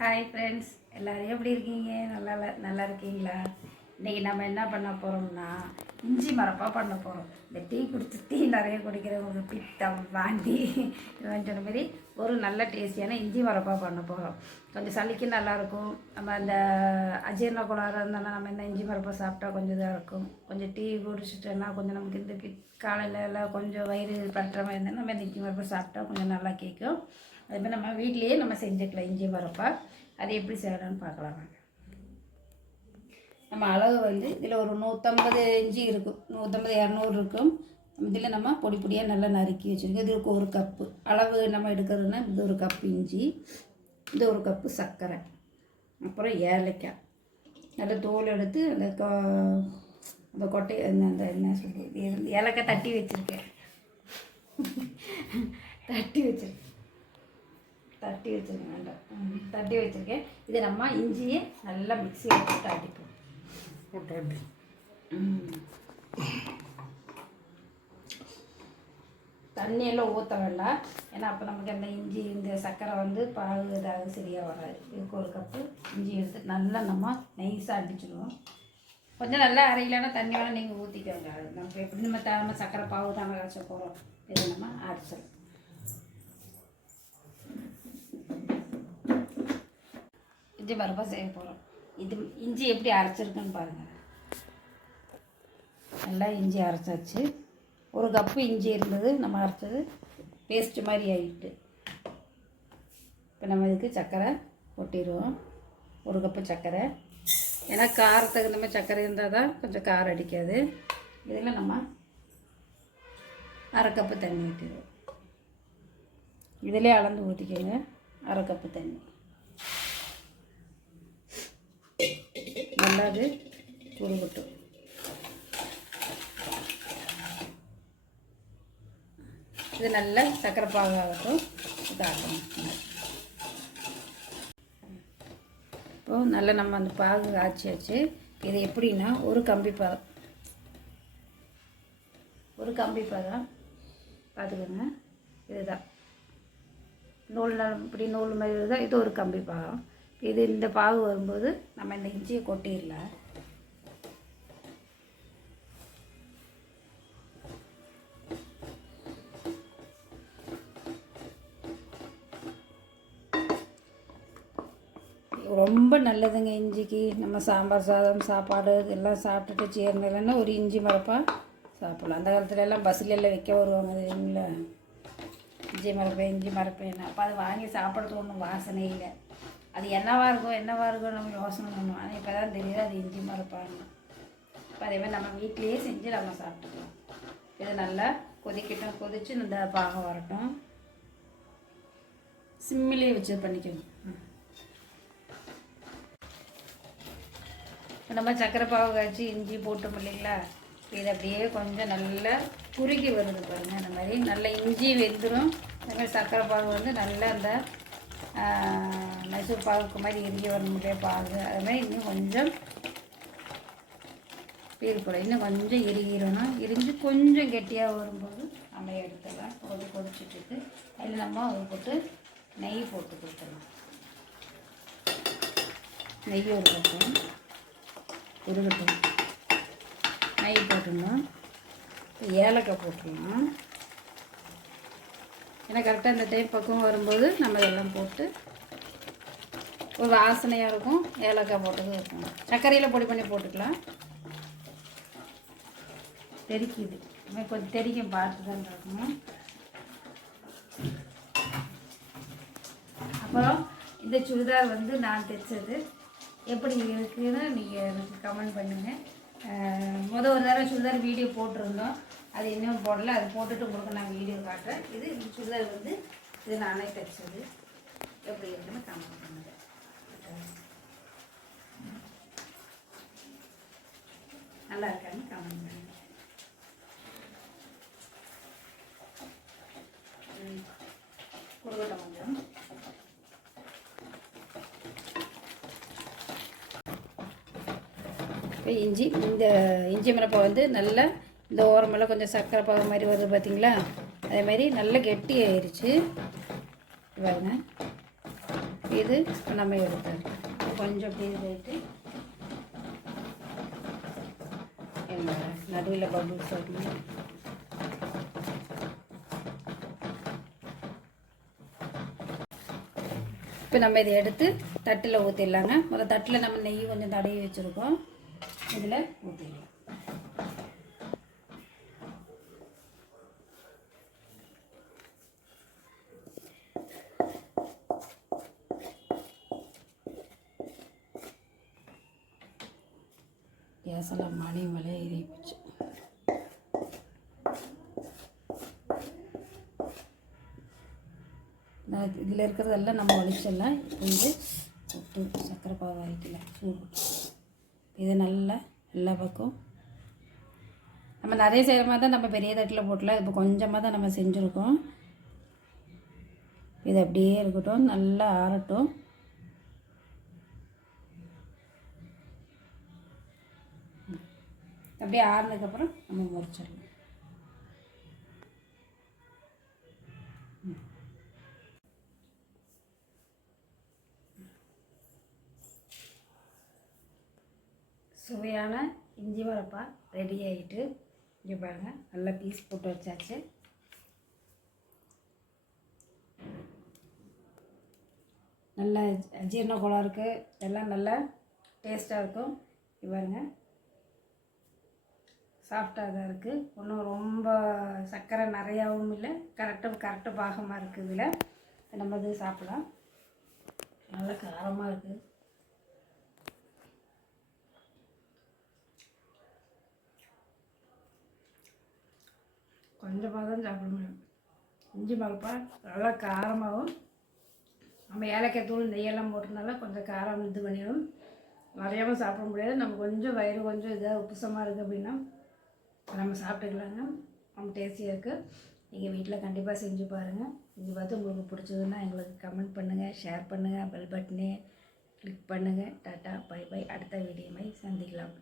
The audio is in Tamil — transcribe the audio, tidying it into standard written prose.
ஹாய் ஃப்ரெண்ட்ஸ், எல்லோரும் எப்படி இருக்கீங்க? நல்லா இருக்கீங்களா? இன்றைக்கி நம்ம என்ன பண்ண போகிறோம்னா இஞ்சி மரப்பா பண்ண போகிறோம். இந்த டீ நிறைய குடிக்கிறவங்க பித்தம் வாந்தி சொன்ன மாதிரி ஒரு நல்ல டேஸ்டியான இஞ்சி மரப்பா பண்ண போகிறோம். கொஞ்சம் சளிக்கு நல்லாயிருக்கும். நம்ம அந்த அஜீரண கோளாறு இருந்தாலும் நம்ம இந்த இஞ்சி மரப்பா சாப்பிட்டா கொஞ்சம் இதாக இருக்கும். கொஞ்சம் டீ குடிச்சிட்டோன்னா கொஞ்சம் நமக்கு இந்த காலையில் எல்லாம் கொஞ்சம் வயிறு பற்ற மாதிரி இருந்தாலும் நம்ம இந்த இஞ்சி மரப்பா சாப்பிட்டா கொஞ்சம் நல்லா கேட்கும். அதுமாதிரி நம்ம வீட்லேயே நம்ம செஞ்சுக்கலாம் இஞ்சி மரப்பா. அது எப்படி செய்யலாம்னு பார்க்கலாங்க. நம்ம அளவு வந்து இதில் ஒரு 150 இஞ்சி இருக்கும், 150 200 இருக்கும். இதில் நம்ம பொடி பொடியாக நல்லா நறுக்கி வச்சுருக்கோம். இதுக்கு ஒரு கப்பு அளவு நம்ம எடுக்கிறதுனா இது ஒரு கப்பு இஞ்சி, இது ஒரு கப்பு சர்க்கரை, அப்புறம் ஏலக்காய் நல்லா தோல் எடுத்து அந்த கொட்டை அந்த என்ன சொல்கிறது ஏலக்காய் தட்டி வச்சுருக்கேன் தட்டி வச்சுருக்கேன் வேண்டாம் தட்டி வச்சுருக்கேன். இதை நம்ம இஞ்சியை நல்லா மிக்சியில் போட்டு அடிப்போம். தண்ணியெல்லாம் ஊற்ற வேண்டாம், ஏன்னா அப்போ நமக்கு அந்த இஞ்சி இந்த சர்க்கரை வந்து பாகு ஏதாவது சரியாக வராது. இதுக்கு ஒரு கப்பு இஞ்சி எடுத்து நல்லா நம்ம நைஸாக அடிச்சிடுவோம். கொஞ்சம் நல்லா அரையிலன்னா தண்ணி வேணால் நீங்கள் ஊற்றிக்கோங்க. அது நம்ம எப்படி நம்ம சர்க்கரை பாகு தானே காய்ச்ச போகிறோம். இதை நம்ம அரைச்சிடலாம். இஞ்சி மரப்பா செய்ய போகிறோம். இது இஞ்சி எப்படி அரைச்சிருக்குன்னு பாருங்கள். நல்லா இஞ்சி அரைச்சாச்சு. ஒரு கப்பு இஞ்சி இருந்தது, நம்ம அரைச்சது பேஸ்ட்டு மாதிரி ஆகிட்டு. இப்போ நம்ம இதுக்கு சர்க்கரை கொட்டிடுவோம். ஒரு கப்பு சர்க்கரை, ஏன்னா காரத்துக்கு இந்த மாதிரி சர்க்கரை இருந்தால் தான் கொஞ்சம் காரம் அடிக்காது. இதில் நம்ம அரை கப்பு தண்ணி ஊற்றிடுவோம். இதிலே அளந்து ஊற்றிக்கோங்க. அரை கப்பு தண்ணி நல்லா அது குறுகட்டும். இது நல்லா சர்க்கரை பாகாகட்டும். இதாகணும். இப்போது நல்லா நம்ம அந்த பாகு காய்ச்சியாச்சு. இது எப்படின்னா ஒரு கம்பி பதம் பார்த்துக்கோங்க. இதுதான் நூல் இப்படி நூல் மாதிரி தான். இது ஒரு கம்பி பாகம். இது இந்த பாகு வரும்போது நம்ம இந்த இஞ்சியை கொட்டிடலாம். ரொம்ப நல்லதுங்க இஞ்சிக்கு. நம்ம சாம்பார் சாதம் சாப்பாடு இதெல்லாம் சாப்பிட்டுட்டு சேர்ந்தலைன்னா ஒரு இஞ்சி மரப்பா சாப்பிட்லாம். அந்த காலத்துல எல்லாம் பஸ்ஸில் எல்லாம் வைக்க வருவாங்க தெரியுங்களா, இஞ்சி மரப்பேன். அப்போ அதை வாங்கி சாப்பிட்றது ஒன்றும் வாசனை இல்லை. அது என்னவாக இருக்கும் நம்ம யோசனை பண்ணுவோம். ஆனால் இப்போ தான் தெரியுது அது இஞ்சி மரப்பான்னு. இப்போ அதேமாதிரி நம்ம வீட்லேயே செஞ்சு நம்ம சாப்பிட்டுக்கலாம். இது நல்லா கொதிச்சு இந்த பாகம் வரட்டும். சிம்மிலே வச்சு பண்ணிக்கணும். இப்போ நம்ம சர்க்கரை பாகு காய்ச்சி இஞ்சி போட்டோம் இல்லைங்களா, இது அப்படியே கொஞ்சம் நல்லா குறுகி வருது பாருங்கள். அந்த மாதிரி நல்லா இஞ்சி வெந்துடும். அந்த மாதிரி சர்க்கரை பாகு வந்து நல்லா அந்த மைசூர் பாகுக்கு மாதிரி இறுகி வர முடியாது பாகு. அதுமாதிரி இன்னும் கொஞ்சம் இருக்கக்கூடாது, இன்னும் கொஞ்சம் இரிஞ்சு கொஞ்சம் கெட்டியாக வரும்போது நம்ம எடுத்துடலாம். கொதிச்சுட்டு அதில் நம்ம போட்டு நெய் போட்டு கொடுத்துடலாம். நெய் ஒரு கட்டும் உருகட்டும். நெய் போட்டுடணும். ஏலக்காய் போட்டுடலாம். ஏன்னா கரெக்டாக இந்த டைம் பக்குவம் வரும்போது நம்ம இதெல்லாம் போட்டு ஒரு வாசனையாக இருக்கும். ஏலக்காய் போட்டதும் இருக்கும். சர்க்கரையில் பொடி பண்ணி போட்டுக்கலாம். தெரிக்குது, கொஞ்சம் தெரிக்கும், பார்த்து தான் இருக்கணும். அப்புறம் இந்த சுடிதார் வந்து நான் தைச்சது எப்படி இருக்குதுன்னு நீங்கள் எனக்கு கமெண்ட் பண்ணுங்கள். ஒரு தடவை சுடிதார் வீடியோ போட்டிருந்தோம், அது இன்னும் போடலை. அது போட்டுட்டு உங்களுக்கு நான் வீடியோ காட்டுறேன். இந்த சுடிதார் வந்து இது நானே தைச்சது. எப்படி இருக்குன்னு கமெண்ட் பண்ணுங்கள். நல்லா இருக்கான்னு கமெண்ட் பண்ணுங்கள். கொடுக்கட்டும் கொஞ்சம். இந்த இஞ்சி மரப்பா வந்து நல்லா இந்த ஓரமெல்லாம் கொஞ்சம் சர்க்கரை பாகு மாதிரி வருது பார்த்திங்களா, அதே மாதிரி நல்லா கெட்டி ஆயிடுச்சு பாருங்க. இது நம்ம எடுத்தோம் கொஞ்சம் அப்படியே போயிட்டு என்ன நடுவில் பபுள்ஸ் வரணும். இப்போ நம்ம இதை எடுத்து தட்டில் ஊற்றிடலாங்க. முதல்ல தட்டில் நம்ம நெய் கொஞ்சம் தடவி வச்சுருக்கோம், இதில் ஊற்றிடலாம். கேஸெல்லாம் மணி மலை ஏறி போச்சு. இதில் இருக்கிறதெல்லாம் நம்ம ஒழிச்சிடலாம். இப்போ வந்து உப்பு சர்க்கரை பாகு ஆகிக்கலாம் சூடு. இது நல்லா எல்லா பக்கம் நம்ம நிறைய செய்கிற மாதிரி தான் நம்ம பெரிய தட்டில் போட்டலாம். இப்போ கொஞ்சமாக தான் நம்ம செஞ்சுருக்கோம். இது அப்படியே இருக்கட்டும், நல்லா ஆறட்டும். அப்படியே ஆறுனதுக்கப்புறம் நம்ம முறிச்சிடலாம். சுவையான இஞ்சி மரப்பா ரெடி ஆகிட்டு இங்கே பாருங்கள், நல்லா பீஸ் போட்டு வச்சாச்சு. நல்ல ஜீரண கோளாறு இருக்குது, எல்லாம் நல்லா டேஸ்ட்டாக இருக்கும். இங்கே பாருங்கள், சாஃப்டாக தான் இருக்குது. ஒன்றும் ரொம்ப சர்க்கரை நிறையாவும் இல்லை, கரெக்டு பாகமாக இருக்குது. இதில் நம்ம இது சாப்பிடலாம். நல்லா காரமாக இருக்குது. கொஞ்சமாக தான் சாப்பிட முடியும். இஞ்சி மரப்பா நல்லா காரமாகவும், நம்ம ஏலக்காய் தூள் நெய்யெல்லாம் போட்டதுனால கொஞ்சம் காரம் இது பண்ணிடும். நிறையாவும் சாப்பிட முடியாது. நம்ம கொஞ்சம் வயிறு கொஞ்சம் இதாக உப்புசமாக இருக்குது அப்படின்னா நம்ம சாப்பிட்டுக்கலாங்க. நம்ம டேஸ்டியாக இருக்குது. நீங்கள் வீட்டில் கண்டிப்பாக செஞ்சு பாருங்கள். செஞ்சு பார்த்து உங்களுக்கு பிடிச்சதுன்னா எங்களுக்கு கமெண்ட் பண்ணுங்கள், ஷேர் பண்ணுங்கள், பெல் பட்டனே கிளிக் பண்ணுங்கள். Tata bye bye. அடுத்த வீடியோவை சந்திக்கலாம்.